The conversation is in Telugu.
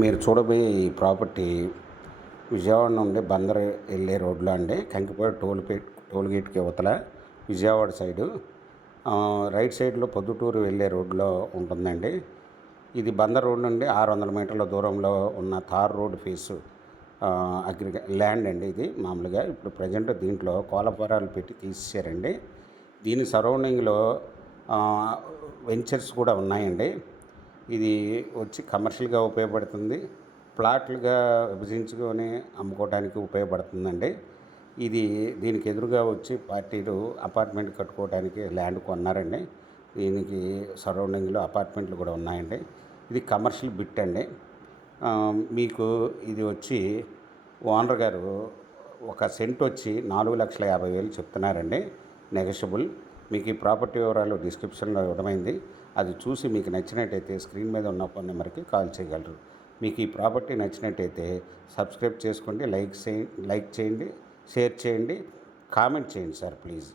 మీరు చూడబోయే ఈ ప్రాపర్టీ విజయవాడ నుండి బందర్ వెళ్ళే రోడ్లో అండి. కంకిపాడు టోల్ గేట్కి యువతల విజయవాడ సైడు రైట్ సైడ్లో పొద్దుటూరు వెళ్ళే రోడ్లో ఉంటుందండి. ఇది బందర్ రోడ్ నుండి 600 మీటర్ల దూరంలో ఉన్న తార్ రోడ్ ఫేసు ల్యాండ్ అండి. ఇది మామూలుగా ఇప్పుడు ప్రజెంట్ దీంట్లో కోలఫారాలు పెట్టి తీసేశారండి. దీని సరౌండింగ్లో వెంచర్స్ కూడా ఉన్నాయండి. ఇది వచ్చి కమర్షియల్గా ఉపయోగపడుతుంది, ప్లాట్లుగా విభజించుకొని అమ్ముకోవడానికి ఉపయోగపడుతుందండి. దీనికి ఎదురుగా వచ్చి పార్టీలు అపార్ట్మెంట్ కట్టుకోవడానికి ల్యాండ్ కొన్నారండి. దీనికి సరౌండింగ్లో అపార్ట్మెంట్లు కూడా ఉన్నాయండి. ఇది కమర్షియల్ బిట్ అండి. మీకు ఇది వచ్చి ఓనర్ గారు ఒక సెంట్ వచ్చి 4,50,000 చెప్తున్నారండి, నెగోషియబుల్. మీకు ఈ ప్రాపర్టీ వివరాలు డిస్క్రిప్షన్లో ఇవ్వడమైంది. అది చూసి మీకు నచ్చినట్టయితే స్క్రీన్ మీద ఉన్న ఫోన్ నెంబర్కి కాల్ చేయగలరు. మీకు ఈ ప్రాపర్టీ నచ్చినట్టయితే సబ్స్క్రైబ్ చేసుకోండి, లైక్ చేయండి, షేర్ చేయండి, కామెంట్ చేయండి సార్ ప్లీజ్.